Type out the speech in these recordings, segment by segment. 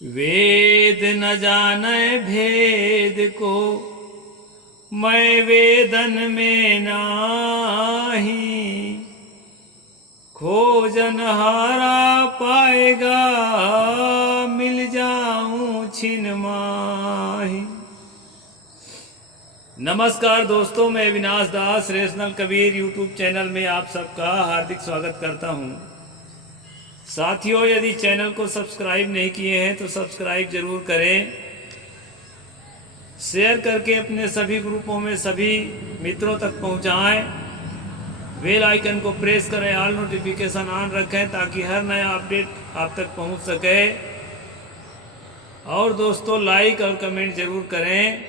वेद न जाने भेद को, मैं वेदन में नाही। खोजन हारा पाएगा, मिल जाऊं छिन माही। नमस्कार दोस्तों, मैं विनाश दास रेशनल कबीर यूट्यूब चैनल में आप सबका हार्दिक स्वागत करता हूं। साथियों, यदि चैनल को सब्सक्राइब नहीं किए हैं तो सब्सक्राइब जरूर करें। शेयर करके अपने सभी ग्रुपों में सभी मित्रों तक पहुंचाएं। बेल आइकन को प्रेस करें, ऑल नोटिफिकेशन ऑन रखें ताकि हर नया अपडेट आप तक पहुंच सके। और दोस्तों, लाइक और कमेंट जरूर करें।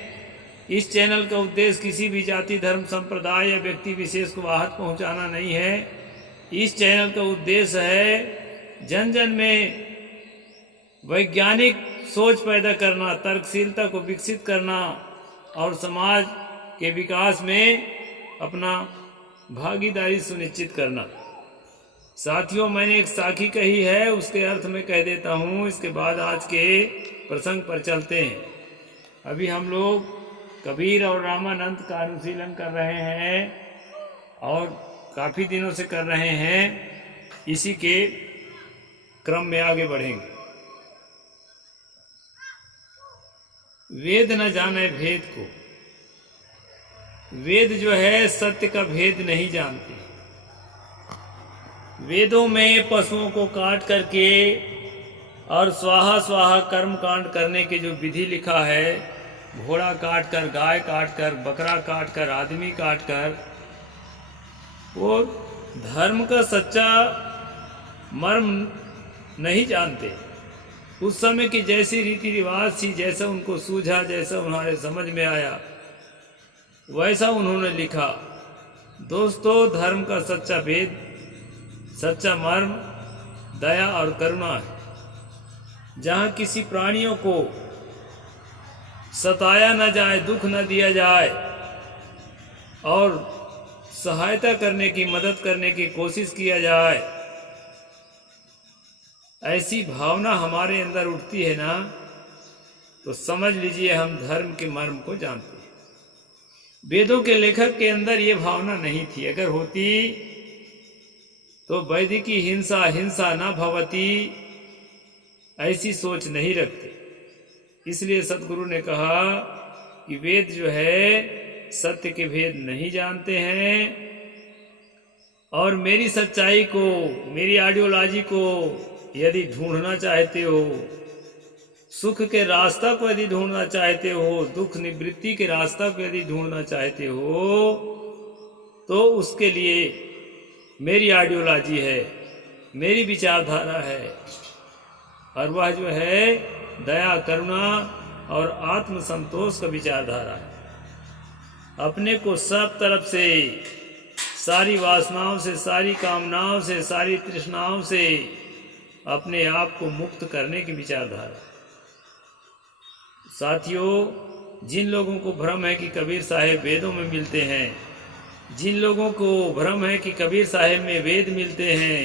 इस चैनल का उद्देश्य किसी भी जाति, धर्म, संप्रदाय या व्यक्ति विशेष को आहत पहुंचाना नहीं है। इस चैनल का उद्देश्य है जन जन में वैज्ञानिक सोच पैदा करना, तर्कशीलता को विकसित करना और समाज के विकास में अपना भागीदारी सुनिश्चित करना। साथियों, मैंने एक साखी कही है, उसके अर्थ में कह देता हूँ। इसके बाद आज के प्रसंग पर चलते हैं। अभी हम लोग कबीर और रामानंद का अनुशीलन कर रहे हैं और काफ़ी दिनों से कर रहे हैं। इसी के क्रम में आगे बढ़ेंगे। वेद न जाने भेद को, वेद जो है सत्य का भेद नहीं जानते। वेदों में पशुओं को काट करके और स्वाहा स्वाहा कर्म कांड करने के जो विधि लिखा है, घोड़ा काट कर, गाय काट कर, बकरा काट कर, आदमी काट कर, वो धर्म का सच्चा मर्म नहीं जानते। उस समय की जैसी रीति रिवाज थी, जैसा उनको सूझा, जैसा उन्हें समझ में आया, वैसा उन्होंने लिखा। दोस्तों, धर्म का सच्चा भेद, सच्चा मर्म दया और करुणा है। जहाँ किसी प्राणियों को सताया न जाए, दुख न दिया जाए और सहायता करने की, मदद करने की कोशिश किया जाए, ऐसी भावना हमारे अंदर उठती है ना, तो समझ लीजिए हम धर्म के मर्म को जानते हैं। वेदों के लेखक के अंदर ये भावना नहीं थी। अगर होती तो वैदिकी हिंसा हिंसा न भवती, ऐसी सोच नहीं रखते। इसलिए सतगुरु ने कहा कि वेद जो है सत्य के भेद नहीं जानते हैं। और मेरी सच्चाई को, मेरी आइडियोलॉजी को यदि ढूंढना चाहते हो, सुख के रास्ता को यदि ढूंढना चाहते हो, दुख निवृत्ति के रास्ता को यदि ढूंढना चाहते हो, तो उसके लिए मेरी आइडियोलॉजी है, मेरी विचारधारा है। और वह जो है दया, करुणा और आत्मसंतोष का विचारधारा है। अपने को सब तरफ से, सारी वासनाओं से, सारी कामनाओं से, सारी तृष्णाओं से अपने आप को मुक्त करने की विचारधारा। साथियों, जिन लोगों को भ्रम है कि कबीर साहेब वेदों में मिलते हैं, जिन लोगों को भ्रम है कि कबीर साहेब में वेद मिलते हैं,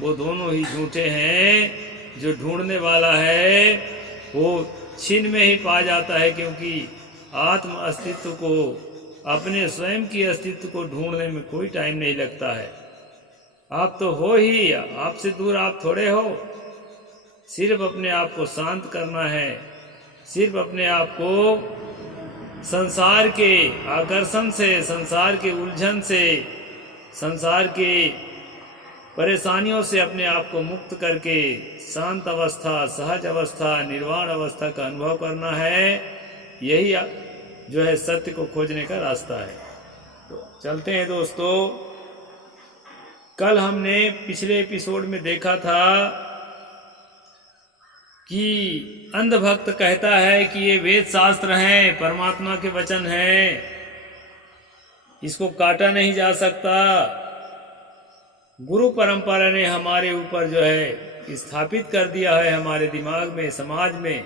वो दोनों ही झूठे हैं। जो ढूंढने वाला है वो छिन में ही पा जाता है, क्योंकि आत्म अस्तित्व को, अपने स्वयं की अस्तित्व को ढूंढने में कोई टाइम नहीं लगता है। आप तो हो ही, आपसे दूर आप थोड़े हो। सिर्फ अपने आप को शांत करना है, सिर्फ अपने आप को संसार के आकर्षण से, संसार के उलझन से, संसार के परेशानियों से अपने आप को मुक्त करके शांत अवस्था, सहज अवस्था, निर्वाण अवस्था का अनुभव करना है। यही जो है सत्य को खोजने का रास्ता है। तो चलते हैं दोस्तों। कल हमने पिछले एपिसोड में देखा था कि अंधभक्त कहता है कि ये वेद शास्त्र हैं, परमात्मा के वचन हैं, इसको काटा नहीं जा सकता। गुरु परंपरा ने हमारे ऊपर जो है स्थापित कर दिया है, हमारे दिमाग में, समाज में।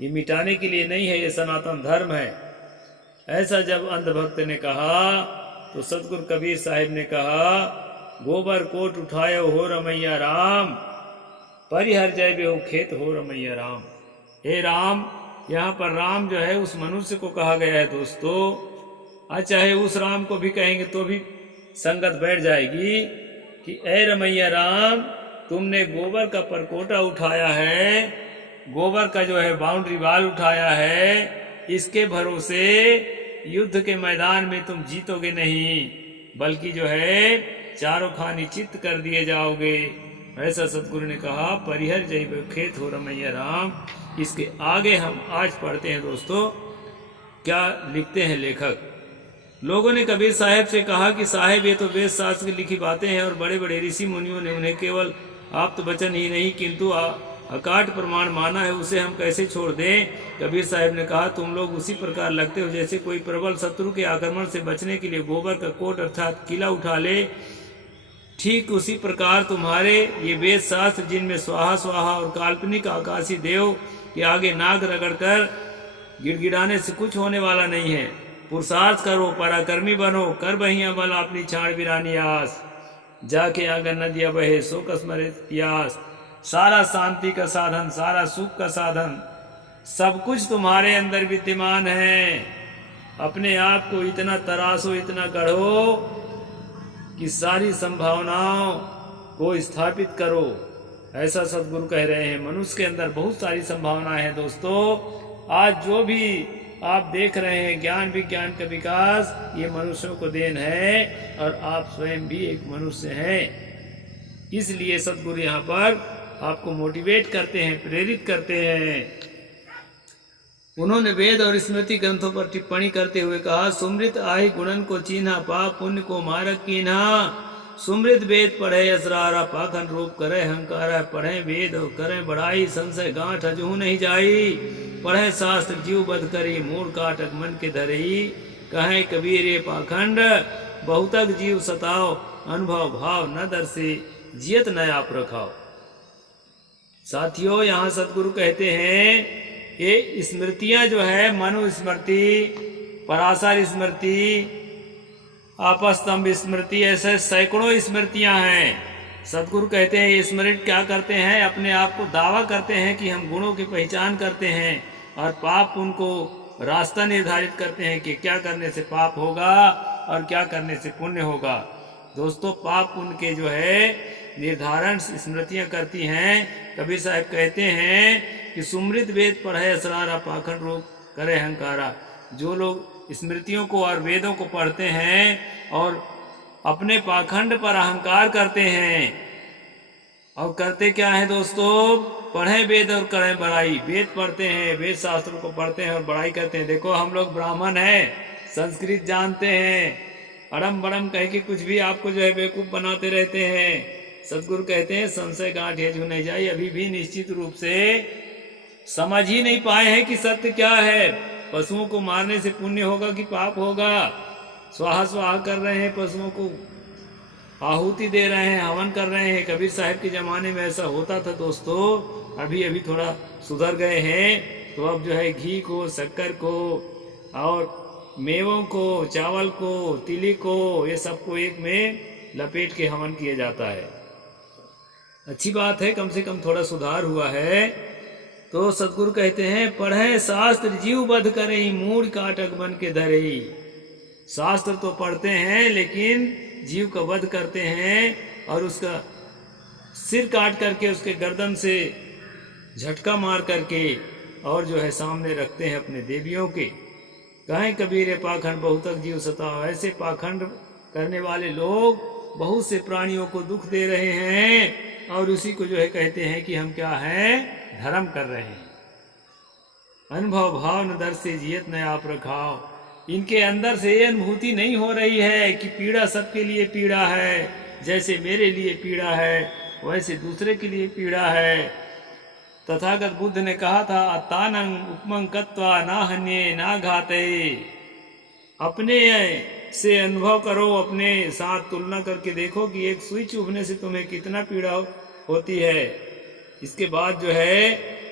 ये मिटाने के लिए नहीं है, ये सनातन धर्म है। ऐसा जब अंधभक्त ने कहा तो सतगुरु कबीर साहिब ने कहा, गोबर कोट उठायो हो रमैया राम, परिहर जय बेहु खेत हो रमैया राम। हे राम, यहाँ पर राम जो है उस मनुष्य को कहा गया है दोस्तों। चाहे उस राम को भी कहेंगे तो भी संगत बैठ जाएगी कि ऐ रमैया राम, तुमने गोबर का परकोटा उठाया है, गोबर का जो है बाउंड्री वाल उठाया है, इसके भरोसे युद्ध के मैदान में तुम जीतोगे नहीं, बल्कि जो है चारों खानी चित्त कर दिए जाओगे। ऐसा सतगुरु ने कहा। परिहर जय खेत हो रमैया राम। इसके आगे हम आज पढ़ते हैं दोस्तों, क्या लिखते हैं लेखक। लोगों ने कबीर साहब से कहा कि साहब, ये तो वेद शास्त्र की लिखी बातें हैं और बड़े बड़े ऋषि मुनियों ने उन्हें केवल आप्त वचन ही नहीं किंतु अकाट प्रमाण माना है, उसे हम कैसे छोड़ दें। कबीर साहब ने कहा, तुम लोग उसी प्रकार लगते हो जैसे कोई प्रबल शत्रु के आक्रमण से बचने के लिए गोबर का कोट अर्थात किला उठा ले। ठीक उसी प्रकार तुम्हारे ये वेद शास्त्र, जिनमें स्वाहा स्वाहा और काल्पनिक आकाशी देव के आगे नाक रगड़कर गिड़गिड़ाने से कुछ होने वाला नहीं है। पुरुषार्थ करो, पराक्रमी बनो, कर बहिया बल अपनी छाड़ बिरानी आस, जाके आंगन नदिया बहे सो कसमरे प्यास। सारा शांति का साधन, सारा सुख का साधन, सब कुछ तुम्हारे अंदर विद्यमान है। अपने आप को इतना तराशो, इतना गढ़ो कि सारी संभावनाओं को स्थापित करो। ऐसा सदगुरु कह रहे हैं। मनुष्य के अंदर बहुत सारी संभावनाएं हैं दोस्तों। आज जो भी आप देख रहे हैं ज्ञान विज्ञान का विकास, ये मनुष्यों को देन है और आप स्वयं भी एक मनुष्य हैं। इसलिए सदगुरु यहाँ पर आपको मोटिवेट करते हैं, प्रेरित करते हैं। उन्होंने वेद और स्मृति ग्रंथों पर टिप्पणी करते हुए कहा, सुमृत आहि गुणन को चीन्हा, पाप पुण्य को मारक कीन्हा। सुमृत वेद पढ़े असरारा, पाखंड रूप करे हंकारा। पढ़े वेद और करें बड़ाई, संशय गांठ अजहू नहीं जाई। पढ़े शास्त्र जीव बध करी, मूड काटक मन के धरई। कहें कबीर ये पाखंड, बहुतक जीव सताओ। अनुभव भाव न दर्शे, जियत न आप रखाओ। साथियों, यहाँ सतगुरु कहते हैं ये स्मृतियां जो है, मनु स्मृति, पराशर स्मृति, आपस्तंभ स्मृति, ऐसे सैकड़ों स्मृतियां हैं। सदगुरु कहते हैं ये स्मृति क्या करते हैं, अपने आप को दावा करते हैं कि हम गुणों की पहचान करते हैं और पाप उनको रास्ता निर्धारित करते हैं कि क्या करने से पाप होगा और क्या करने से पुण्य होगा। दोस्तों, पाप पुण्य के जो है निर्धारण स्मृतियां करती हैं। कबीर साहब कहते हैं कि सुमृत वेद पढ़े असरारा, पाखंड रूप करे हंकारा। जो लोग स्मृतियों को और वेदों को पढ़ते हैं और अपने पाखंड पर अहंकार करते हैं, और करते क्या है दोस्तों, पढ़े वेद और करें बड़ाई। वेद पढ़ते हैं, वेद शास्त्रों को पढ़ते हैं और बड़ाई करते हैं। देखो हम लोग ब्राह्मण हैं, संस्कृत जानते हैं, अड़म बड़म कह के कुछ भी आपको जो है बेवकूफ बनाते रहते हैं। सदगुरु कहते हैं संशय गांठ हेजू नहीं जाए। अभी भी निश्चित रूप से समझ ही नहीं पाए हैं कि सत्य क्या है। पशुओं को मारने से पुण्य होगा कि पाप होगा। स्वाहा स्वाहा कर रहे हैं, पशुओं को आहुति दे रहे हैं, हवन कर रहे हैं। कबीर साहब के ज़माने में ऐसा होता था दोस्तों। अभी अभी थोड़ा सुधर गए हैं, तो अब जो है घी को, शक्कर को और मेवों को, चावल को, तिली को, ये सबको एक में लपेट के हवन किया जाता है। अच्छी बात है, कम से कम थोड़ा सुधार हुआ है। तो सदगुरु कहते हैं पढ़े शास्त्र जीव बध करे, मूड काटक बन के धरे। शास्त्र तो पढ़ते हैं लेकिन जीव का वध करते हैं और उसका सिर काट करके उसके गर्दन से झटका मार करके और जो है सामने रखते हैं अपने देवियों के। कहें कबीर पाखंड बहुतक जीव सताओ। ऐसे पाखंड करने वाले लोग बहुत से प्राणियों को दुख दे रहे हैं और उसी को जो है कहते हैं कि हम क्या हैं, धर्म कर रहे हैं। अनुभव भाव न दर से जियत न आप रखाओ। इनके अंदर से ये अनुभूति नहीं हो रही है कि पीड़ा सबके लिए पीड़ा है। जैसे मेरे लिए पीड़ा है वैसे दूसरे के लिए पीड़ा है। तथागत बुद्ध ने कहा था अतानंग उपमंग कत्वा ना हन्ये ना घाते। अपने से अनुभव करो, अपने साथ तुलना करके देखो कि एक सुई चुभने से तुम्हें कितना पीड़ा होती है। इसके बाद जो है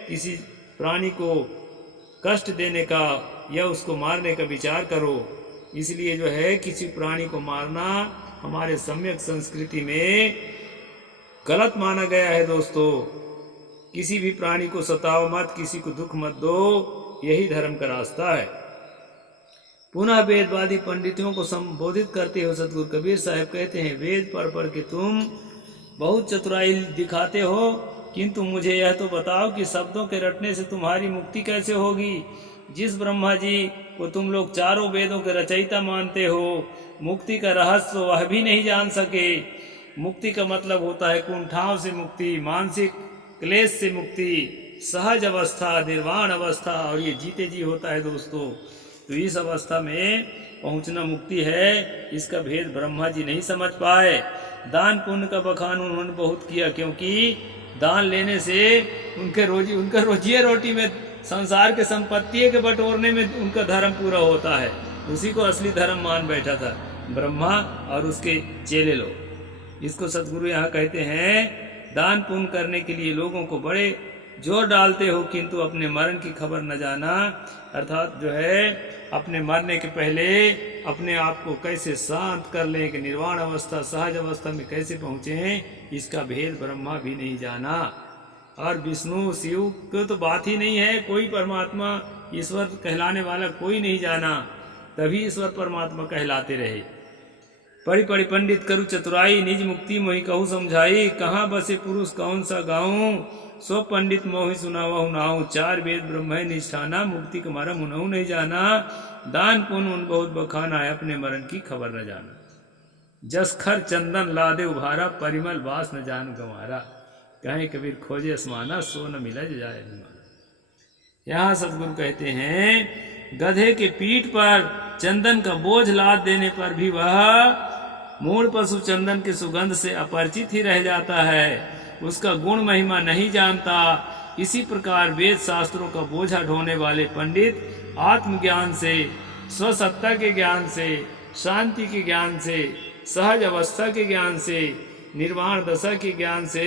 किसी प्राणी को कष्ट देने का या उसको मारने का विचार करो। इसलिए जो है किसी प्राणी को मारना हमारे सम्यक संस्कृति में गलत माना गया है दोस्तों। किसी भी प्राणी को सताओ मत, किसी को दुख मत दो, यही धर्म का रास्ता है। पुनः वेदवादी पंडितों को संबोधित करते हो सतगुरु कबीर साहब कहते हैं, वेद पढ़ पढ़ के तुम बहुत चतुराई दिखाते हो, किंतु मुझे यह तो बताओ कि शब्दों के रटने से तुम्हारी मुक्ति कैसे होगी। जिस ब्रह्मा जी को तुम लोग चारों वेदों के रचयिता मानते हो, मुक्ति का रहस्य वह भी नहीं जान सके। मुक्ति का मतलब होता है कुंठाओं से मुक्ति, मानसिक क्लेश से मुक्ति, सहज अवस्था, निर्वाण अवस्था, और ये जीते जी होता है दोस्तों। तो इस अवस्था में पहुंचना मुक्ति है, इसका भेद ब्रह्मा जी नहीं समझ पाए। दान पुण्य का बखान उन्होंने बहुत किया, क्योंकि दान लेने से उनका रोजी रोटी में, संसार के संपत्ति के बटोरने में उनका धर्म पूरा होता है। उसी को असली धर्म मान बैठा था ब्रह्मा और उसके चेले लोग। इसको सतगुरु यहाँ कहते हैं, दान पुण्य करने के लिए लोगों को बड़े जोर डालते हो, किंतु अपने मरण की खबर न जाना, अर्थात जो है अपने मरने के पहले अपने आप को कैसे शांत कर लें कि निर्वाण अवस्था, सहज अवस्था में कैसे पहुँचें, इसका भेद ब्रह्मा भी नहीं जाना। और विष्णु शिव को तो बात ही नहीं है, कोई परमात्मा ईश्वर कहलाने वाला कोई नहीं जाना, तभी ईश्वर परमात्मा कहलाते रहे। पढ़ी पढ़ी पंडित करू चतुराई, निज मुक्ति मोहि कहूँ समझाई, कहाँ बसे पुरुष कौन सा गाऊं, सो पंडित मोहि सुनावहु नाऊ। चार वेद ब्रह्म निष्ठाना, मुक्ति का मरम उनहु नहीं जाना, दान पुण्य उन बहुत बखाना है, अपने मरण की खबर न जाना। जस खर चंदन लादे उभारा, परिमल बास न जान गंवारा, कहें कबीर खोजे असमाना, सो न मिला जाए अभिमाना। यहाँ सतगुरु कहते हैं, गधे के पीठ पर चंदन का बोझ लाद देने पर भी वह मूढ़ पशु चंदन के सुगंध से अपरिचित ही रह जाता है, उसका गुण महिमा नहीं जानता। इसी प्रकार वेद शास्त्रों का बोझा ढोने वाले पंडित आत्मज्ञान से, स्वसत्ता के ज्ञान से, शांति के ज्ञान से, सहज अवस्था के ज्ञान से, निर्वाण दशा के ज्ञान से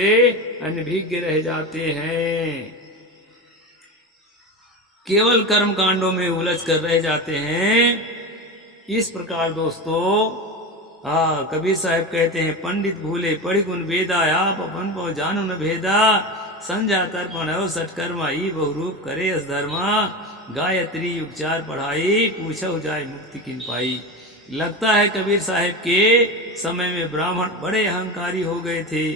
अनभिज्ञ रह जाते हैं, केवल कर्म कांडों में उलझ कर रह जाते हैं। इस प्रकार दोस्तों कबीर साहब कहते हैं, पंडित भूले पढ़ी गुण वेदा, आप अपन पौ जानो न भेदा, संजा तर्पण हो सटकर्मा, ई बहुरूप करे अस धर्मा, गायत्री उपचार पढ़ाई, पूछो जाए मुक्ति किन पाई। लगता है कबीर साहब के समय में ब्राह्मण बड़े अहंकारी हो गए थे,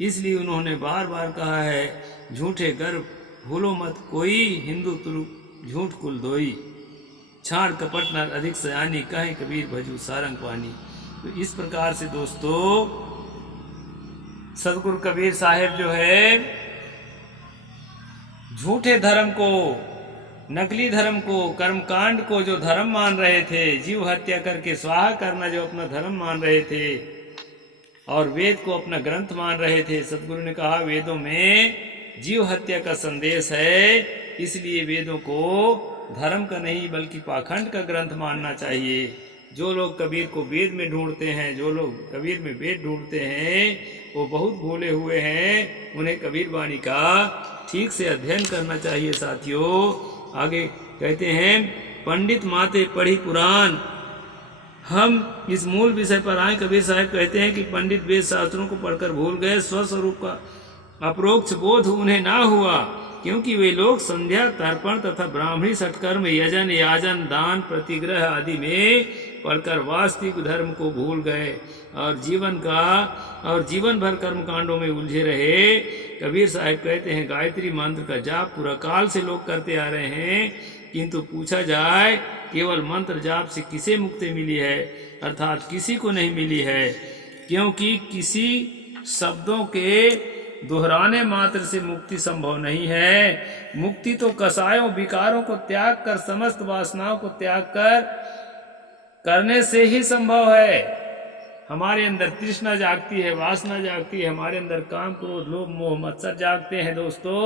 इसलिए उन्होंने बार बार कहा है, झूठे गर्भ भूलो मत कोई, हिंदू तुलु झूठ कुल दोई, छाड़ कपट नर अधिक सयानी, कहे कबीर भजू सारंग पानी। तो इस प्रकार से दोस्तों सतगुरु कबीर साहब जो है झूठे धर्म को, नकली धर्म को, कर्मकांड को जो धर्म मान रहे थे, जीव हत्या करके स्वाहा करना जो अपना धर्म मान रहे थे, और वेद को अपना ग्रंथ मान रहे थे। सतगुरु ने कहा वेदों में जीव हत्या का संदेश है, इसलिए वेदों को धर्म का नहीं बल्कि पाखंड का ग्रंथ मानना चाहिए। जो लोग कबीर को वेद में ढूंढते हैं, जो लोग कबीर में वेद ढूंढते हैं, वो बहुत भूले हुए हैं, उन्हें कबीर वाणी का ठीक से अध्ययन करना चाहिए साथियों। आगे कहते हैं, पंडित माते पढ़ी पुराण। हम इस मूल विषय पर आए। कबीर साहब कहते हैं कि पंडित वेद शास्त्रों को पढ़कर भूल गए, स्वस्वरूप का अप्रोक्ष बोध उन्हें ना हुआ, क्योंकि वे लोग संध्या तर्पण तथा ब्राह्मणी सत्कर्म, यजन याजन दान प्रतिग्रह आदि में पढ़कर वास्तविक धर्म को भूल गए और जीवन भर कर्म कांडों में उलझे रहे। कबीर साहब कहते हैं, गायत्री मंत्र का जाप पूरा काल से लोग करते आ रहे हैं, किंतु पूछा जाए केवल मंत्र जाप से किसे मुक्ति मिली है, अर्थात किसी को नहीं मिली है, क्योंकि किसी शब्दों के दोहराने मात्र से मुक्ति संभव नहीं है। मुक्ति तो कसायों विकारों को त्याग कर, समस्त वासनाओं को त्याग करने से ही संभव है। हमारे अंदर तृष्णा जागती है, वासना जागती है, हमारे अंदर काम क्रोध लोभ मोह मत्सर जागते हैं दोस्तों,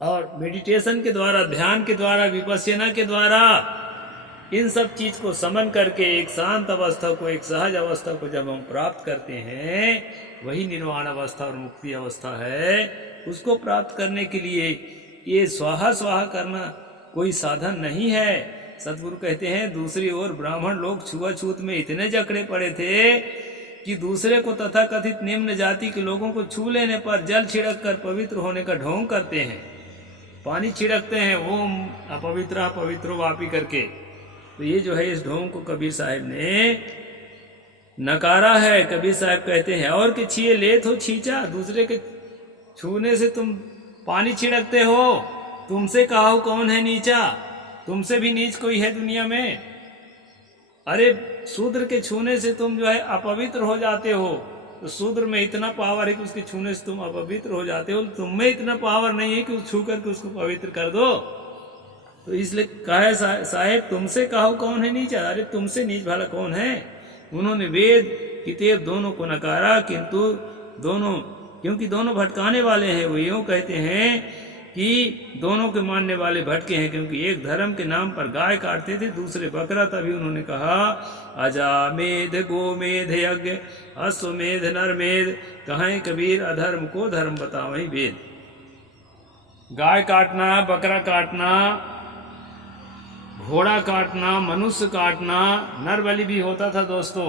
और मेडिटेशन के द्वारा, ध्यान के द्वारा, विपश्यना के द्वारा इन सब चीज को समन करके एक शांत अवस्था को, एक सहज अवस्था को जब हम प्राप्त करते हैं, वही निर्वाण अवस्था और मुक्ति अवस्था है। उसको प्राप्त करने के लिए ये स्वाहा स्वाहा करना कोई साधन नहीं है। सतगुरु कहते हैं, दूसरी ओर ब्राह्मण लोग छुआछूत में इतने जकड़े पड़े थे कि दूसरे को तथाकथित निम्न जाति के लोगों को छू लेने पर जल छिड़क कर पवित्र होने का ढोंग करते हैं, पानी छिड़कते हैं ओम अपवित्र पवित्रो वापी करके। तो ये जो है इस ढोंग को कबीर साहब ने नकारा है। कबीर साहब कहते हैं और कि छिए लेत हो छींचा, दूसरे के छूने से तुम पानी छिड़कते हो, तुमसे कहो कौन है नीचा, तुमसे भी नीच कोई है दुनिया में। अरे शूद्र के छूने से तुम जो है अपवित्र हो जाते हो, तो शूद्र में इतना पावर है कि उसके छूने से तुम अपवित्र हो जाते हो, तुम में इतना पावर नहीं है कि छू करके उसको पवित्र कर दो। तो इसलिए कहे साहेब तुमसे कहो कौन है नीचा, अरे तुमसे नीच भला कौन है। उन्होंने वेद किताब दोनों को नकारा, क्योंकि दोनों भटकाने वाले हैं। वो यूँ कहते हैं कि दोनों के मानने वाले भटके हैं, क्योंकि एक धर्म के नाम पर गाय काटते थे, दूसरे बकरा। तभी उन्होंने कहा अजामेध गोमेध यज्ञ अश्वमेध नरमेध, कहें कबीर अधर्म को धर्म बतावहीं वेद। गाय काटना, बकरा काटना, घोड़ा काटना, मनुष्य काटना, नर बलि भी होता था दोस्तों।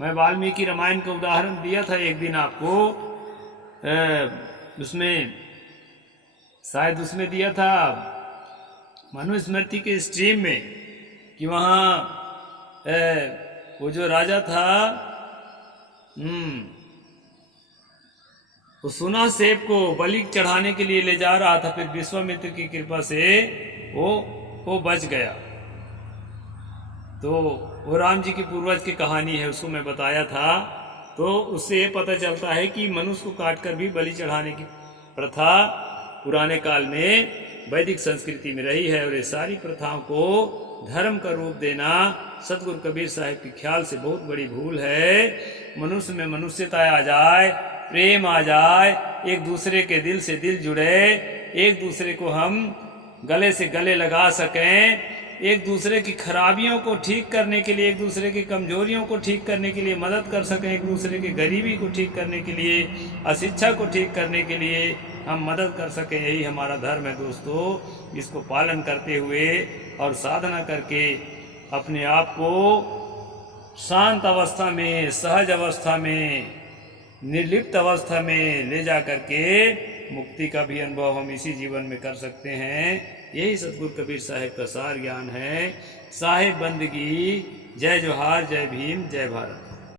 मैं वाल्मीकि रामायण का उदाहरण दिया था एक दिन आपको, उसमें शायद उसमें दिया था मनुस्मृति के स्ट्रीम में, कि वहाँ वो जो राजा था वो सुना सेब को बलि चढ़ाने के लिए ले जा रहा था, फिर विश्वामित्र की कृपा से वो बच गया। तो वो राम जी की पूर्वज की कहानी है, उसको मैं बताया था। तो उससे ये पता चलता है कि मनुष्य को काटकर भी बलि चढ़ाने की प्रथा पुराने काल में वैदिक संस्कृति में रही है। और ये सारी प्रथाओं को धर्म का रूप देना सतगुरु कबीर साहब के ख्याल से बहुत बड़ी भूल है। मनुष्य में मनुष्यता आ जाए, प्रेम आ जाए, एक दूसरे के दिल से दिल जुड़े, एक दूसरे को हम गले से गले लगा सकें, एक दूसरे की खराबियों को ठीक करने के लिए, एक दूसरे की कमजोरियों को ठीक करने के लिए मदद कर सकें, एक दूसरे की गरीबी को ठीक करने के लिए, अशिक्षा को ठीक करने के लिए हम मदद कर सकें, यही हमारा धर्म है दोस्तों। इसको पालन करते हुए और साधना करके अपने आप को शांत अवस्था में, सहज अवस्था में, निर्लिप्त अवस्था में ले जा करके मुक्ति का भी अनुभव हम इसी जीवन में कर सकते हैं। यही सतगुरु कबीर साहिब का सार ज्ञान है। साहिब बंदगी, जय जोहार, जय भीम, जय भारत।